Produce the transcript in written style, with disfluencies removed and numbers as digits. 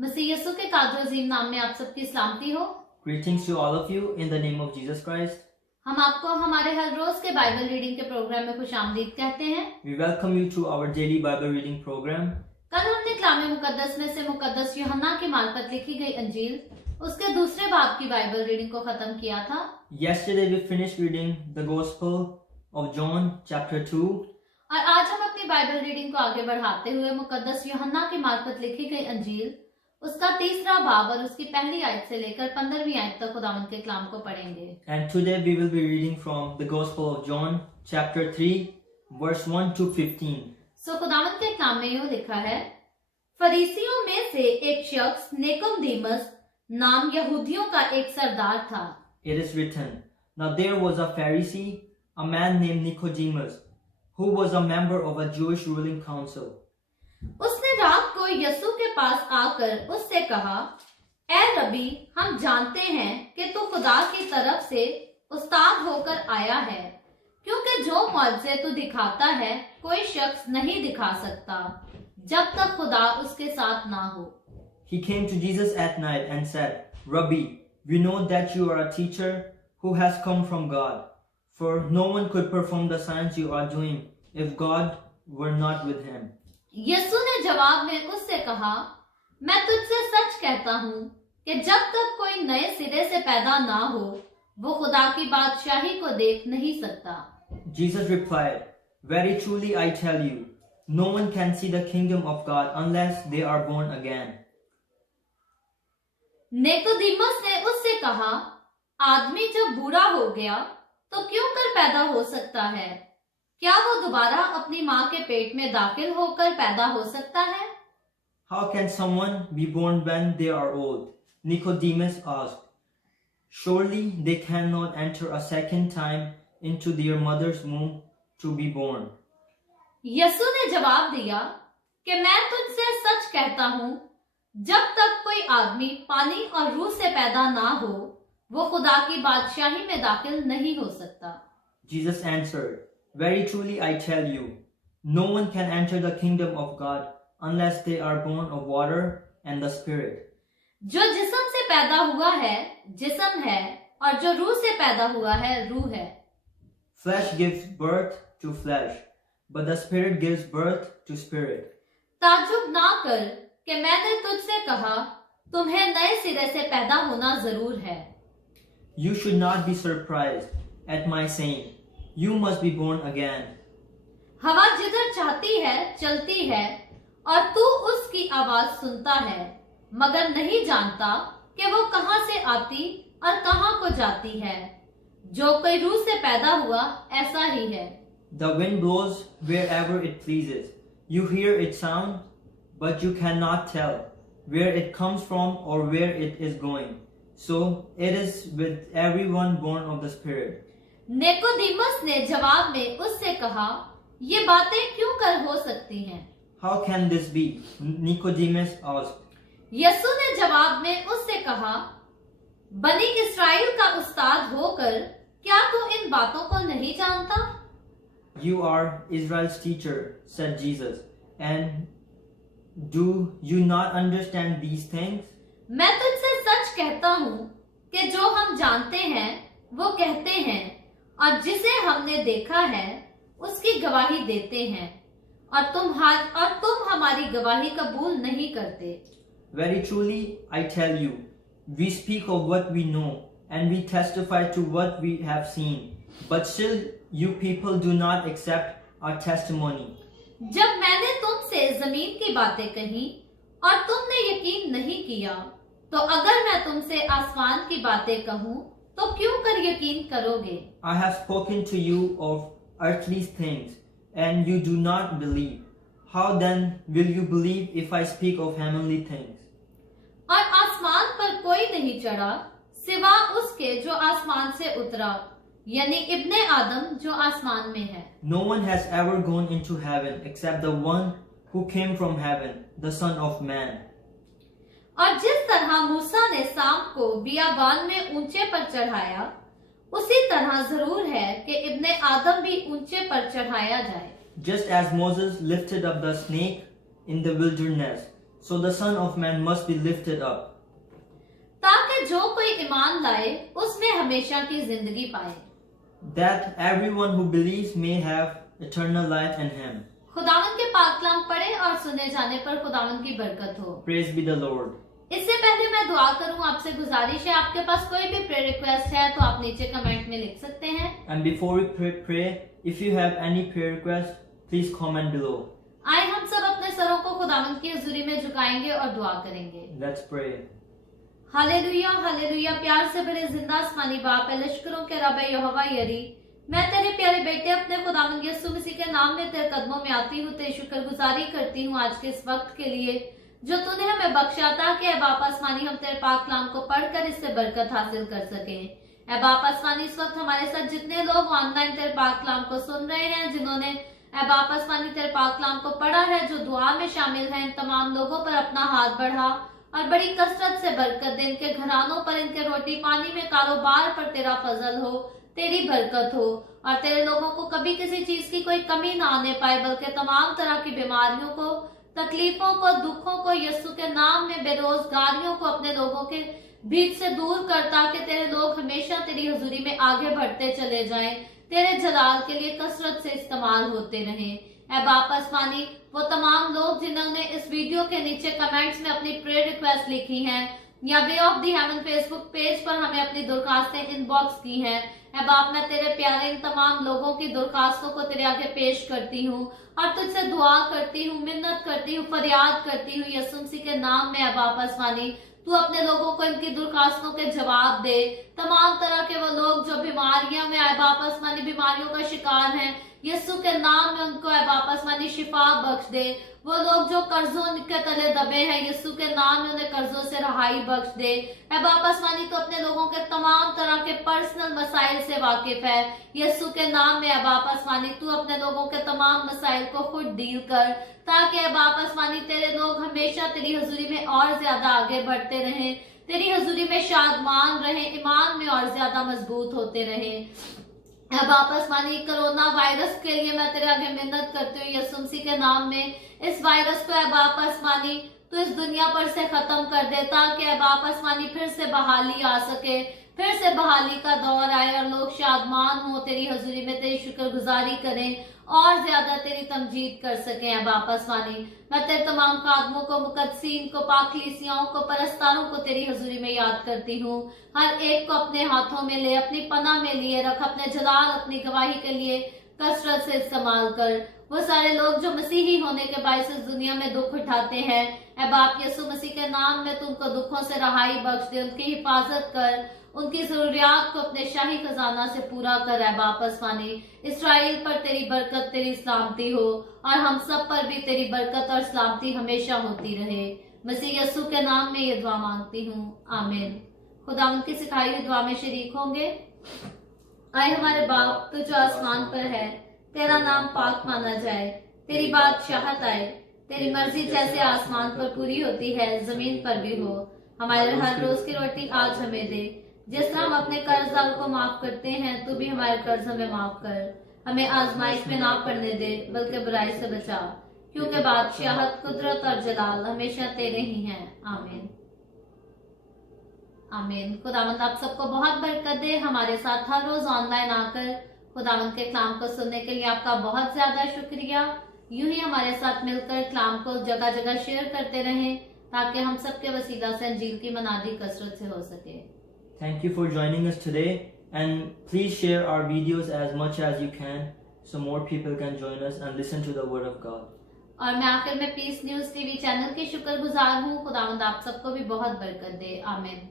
मसीह यीशु के कादर अजीम नाम में आप सबकी सलामती हो। Greetings to all of you in the name of Jesus Christ. हम आपको हमारे हर रोज के बाइबल रीडिंग के प्रोग्राम में खुशामदीद कहते हैं। We welcome you to our daily Bible reading program. कल हमने कलाम मुकद्दस में से मुकद्दस यूहन्ना की मार्फत लिखी गई अंजील उसके दूसरे बाब की बाइबल रीडिंग को खत्म किया था। Yesterday we finished reading the Gospel of John chapter 2. और आज हम अपनी बाइबल रीडिंग को आगे बढ़ाते हुए मुकद्दस यूहन्ना की मार्फत लिखी गई अंजील उसका तीसरा बाब और उसकी पहली आयत से लेकर 15वीं आयत तक खुदावंद के कलाम को पढ़ेंगे। And today we will be reading from the Gospel of John chapter 3 verse 1 to 15. सो खुदावंद के कलाम में यूं लिखा है, फरीसियों में से एक शख्स निकोदेमस नाम यहूदियों का एक सरदार था। It is written, now there was a Pharisee, a man named Nicodemus, who was a member of a Jewish ruling council. उसने रात को यीशु के पास आकर उससे कहा, ए रबी, हम जानते हैं कि तू खुदा की तरफ से उस्ताद होकर आया है, क्योंकि जो मौजज़े तू दिखाता है कोई शख्स नहीं दिखा सकता जब तक खुदा उसके साथ ना हो। He came to Jesus at night and said, Rabbi, we know that you are a teacher who has come from God, for no one could perform the signs you are doing if God were not with him. यीशु ने जवाब में उससे कहा, मैं तुझसे सच कहता हूँ कि जब तक कोई नए सिरे से पैदा ना हो वो खुदा की बादशाही को देख नहीं सकता। Jesus replied, very truly I tell you, no one can see the kingdom of God unless they are born again. Nicodemus ने उससे कहा, आदमी जब बूढ़ा हो गया तो क्यों कर पैदा हो सकता है? क्या वो दोबारा अपनी माँ के पेट में दाखिल होकर पैदा हो सकता है? How can someone be born when they are old? Nicodemus asked. Surely they cannot enter a second time into their mother's womb to be born. यीशु ने जवाब दिया कि मैं तुझसे सच कहता हूँ, जब तक कोई आदमी पानी और रूह से पैदा ना हो वो खुदा की बादशाही में दाखिल नहीं हो सकता। Jesus answered, very truly I tell you, no one can enter the kingdom of God unless they are born of water and the Spirit. जो जिस्म से पैदा हुआ है जिस्म है, और जो रूह से पैदा हुआ है रूह है। Flesh gives birth to flesh, but the Spirit gives birth to spirit. ताज्जुब ना कर कि मैंने तुझसे कहा, तुम्हें नए सिरे से पैदा होना जरूर है। You should not be surprised at my saying, you must be born again. हवा जिधर चाहती है चलती है और तू उसकी आवाज सुनता है, मगर नहीं जानता कि वो कहाँ से आती और कहाँ को जाती है। जो कोई रूह से पैदा हुआ ऐसा ही है। The wind blows wherever it pleases. You hear its sound, but you cannot tell where it comes from or where it is going. So it is with everyone born of the Spirit. Nicodemus ने जवाब में उससे कहा, ये बातें क्यों कर हो सकती हैं? How can this be? Nicodemus asked. यीशु ने जवाब में उससे कहा, बनी इस्राएल का उस्ताद होकर क्या तू इन बातों को नहीं जानता? You are Israel's teacher, said Jesus, and do you not understand these things? मैं तुझसे सच कहता हूँ कि जो हम जानते हैं वो कहते हैं और जिसे हमने देखा है उसकी गवाही देते हैं, और तुम हमारी गवाही कबूल नहीं करते। Very truly I tell you, we speak of what we know and we testify to what we have seen, but still you people do not accept our testimony. जब मैंने तुमसे जमीन की बातें कही और तुमने यकीन नहीं किया, तो अगर मैं तुमसे आसमान की बातें कहूँ तो क्यों कर यकीन करोगे? I have spoken to you of earthly things and you do not believe. How then will you believe if I speak of heavenly things? और आसमान पर कोई नहीं चढ़ा सिवा उसके जो आसमान से उतरा, यानी इब्ने आदम जो आसमान में है। No one has ever gone into heaven except the one who came from heaven, the Son of Man. और जिस तरह मूसा ने सांप को बियाबान में ऊंचे पर चढ़ाया, उसी तरह जरूर है कि इब्ने आदम भी ऊंचे पर चढ़ाया जाए। Just as Moses lifted up the snake in the wilderness, so the Son of Man must be lifted up, ताकि जो कोई ईमान लाए उसमें हमेशा की जिंदगी पाए, that everyone who believes may have eternal life in him. खुदावन के पाक कलाम पढ़े और सुने जाने पर खुदावन की बरकत हो। Praise be the Lord. इससे पहले मैं दुआ करूं, आपसे गुजारिश है, आपके पास कोई भी प्रेयर रिक्वेस्ट है तो आप नीचे कमेंट में लिख सकते हैं। And before we pray, if you have any prayer request, please comment below. आए हम सब अपने सरों को खुदावन की हुजूरी में झुकाएंगे और दुआ करेंगे। Let's pray. Hallelujah hallelujah. प्यार से भरे जिंदा आसमानी बाप, लश्करों के रब यहोवा यरी, मैं तेरे प्यारे बेटे अपने खुदावंद यीशु मसीह के नाम में तेरे कदमों में आती हूँ, तेरी शुक्रगुजारी करती हूँ आज के इस वक्त के लिए जो तूने हमें बख्शा था कि बाप आसमानी हम तेरे पाक कलाम को पढ़कर इससे बरकत हासिल कर सकें। ऐ बाप आसमानी इस वक्त हमारे साथ जितने लोग ऑनलाइन तेरे पाक कलाम को सुन रहे हैं, जिन्होंने ऐ बाप आसमानी तेरे पाक कलाम को पढ़ा है, जो दुआ में शामिल हैं, इन तमाम लोगों पर अपना हाथ बढ़ा और बड़ी कसरत से बरकत दे। इनके घरानों पर, इनके रोटी पानी में, कारोबार पर तेरा फजल हो, तेरी बरकत हो और तेरे लोगों को कभी किसी चीज की कोई कमी ना आने पाए, बल्कि तमाम तरह की बीमारियों को, तकलीफों को, दुखों को यीशु के नाम में, बेरोजगारियों को अपने लोगों के बीच से दूर कर, ताकि तेरे लोग हमेशा तेरी हुजूरी में आगे बढ़ते चले जाएं, तेरे जलाल के लिए कसरत से इस्तेमाल होते रहें। ऐ बाप आसमानी, वो तमाम लोग जिन्होंने इस वीडियो के नीचे कमेंट्स में अपनी प्रेयर रिक्वेस्ट लिखी हैं या way of the heaven Facebook page पर हमें अपनी दरखास्तें इनबॉक्स की हैं, ऐ बाप मैं तेरे प्यारे इन तमाम लोगों की दरखास्तों को तेरे आगे पेश करती हूँ और तुझसे दुआ करती हूँ, मिन्नत करती हूँ, फरियाद करती हूँ यीशु मसीह के नाम में। ऐ बाप आसमानी, तू अपने लोगों को इनकी दरखास्तों के जवाब दे। तमाम तरह के वो लोग जो बीमारियां में, ऐ बाप आसमानी, बीमारियों का शिकार हैं, यीशु के नाम में उनको ऐ बाप आसमानी शिफा बख्श दे। वो लोग जो कर्जों के तले दबे हैं, यीशु के नाम में उन्हें कर्जों से रहाई बख्श दे। ऐ बाप आसमानी, तो अपने लोगों के तमाम तरह के पर्सनल मसाइल से वाकिफ है, यीशु के नाम में ऐ बाप आसमानी तू अपने लोगों के तमाम मसाइल को खुद डील कर, ताकि ऐ बाप आसमानी तेरे लोग हमेशा तेरी हुजूरी में और ज्यादा आगे बढ़ते रहें, तेरी हुजूरी में शादमान रहे, ईमान में और ज्यादा मजबूत होते रहें। ऐ बाप आसमानी, कोरोना वायरस के लिए मैं तेरे आगे मिन्नत करती हूँ यीशु मसीह के नाम में, इस वायरस को ऐ बाप आसमानी तो इस दुनिया पर से खत्म कर दे, ताकि ऐ बाप आसमानी फिर से बहाली आ सके, फिर से बहाली का दौर आए और लोग शादमान हो, तेरी हुजूरी में तेरी शुक्रगुजारी करें और ज्यादा तेरी तमजीद कर सके। ऐ बाप आसमानी, मैं तेरे तमाम खादमों को, मुकद्दसीन को, पाकलीसियाओं को, परस्तारों को तेरी हुजूरी में याद करती हूँ। हर एक को अपने हाथों में ले, अपनी पनाह में लिए रख, अपने जलाल, अपनी गवाही के लिए कसरत से इस्तेमाल कर। वो सारे लोग जो मसीही होने के बायस इस दुनिया में दुख उठाते हैं, ऐ बाप यीशु मसीह के नाम में तू उनको दुखों से रहाई बख्श दे, उनकी हिफाजत कर, उनकी जरूरियात को अपने शाही खजाना से पूरा कर। ऐ बाप आसमानी, इस्राएल पर तेरी बरकत, तेरी सलामती हो और हम सब पर भी तेरी बरकत और सलामती हमेशा होती रहे। मसीह यीशु के नाम में ये दुआ मांगती हूँ, आमीन। खुदावंद की सिखाई हुई दुआ में शरीक होंगे। आए हमारे बाप, तू जो आसमान पर है, तेरा नाम पाक माना जाए, तेरी बादशाहत आए, तेरी मर्जी जैसे आसमान पर पूरी होती है जमीन पर भी हो। हमारे हर रोज की रोटी आज हमें दे, जिस तरह हम अपने कर्जदार को माफ करते हैं, तू भी हमारे कर्ज हमें माफ कर। हमें आजमाइश में ना पड़ने दे, बल्कि बुराई से बचा, क्योंकि बादशाहत, कुदरत और जलाल हमेशा तेरे ही हैं, आमीन आमीन। खुदावंद आप सबको बहुत बरकत दे। हमारे साथ हर रोज ऑनलाइन आकर खुदावंद के कलाम को सुनने के लिए आपका बहुत ज्यादा शुक्रिया। यूं ही हमारे साथ मिलकर कलाम को जगह जगह शेयर करते रहें, ताकि हम सबके वसीला से अंजील की मनादी कसरत से हो सके। Thank you for joining us today, and please share our videos as much as you can so more people can join us and listen to the word of God. और मैं आखिर में पीस न्यूज टीवी चैनल की शुक्रगुजार हूँ। खुदावंद आप सबको भी बहुत बरकत दे, आमीन।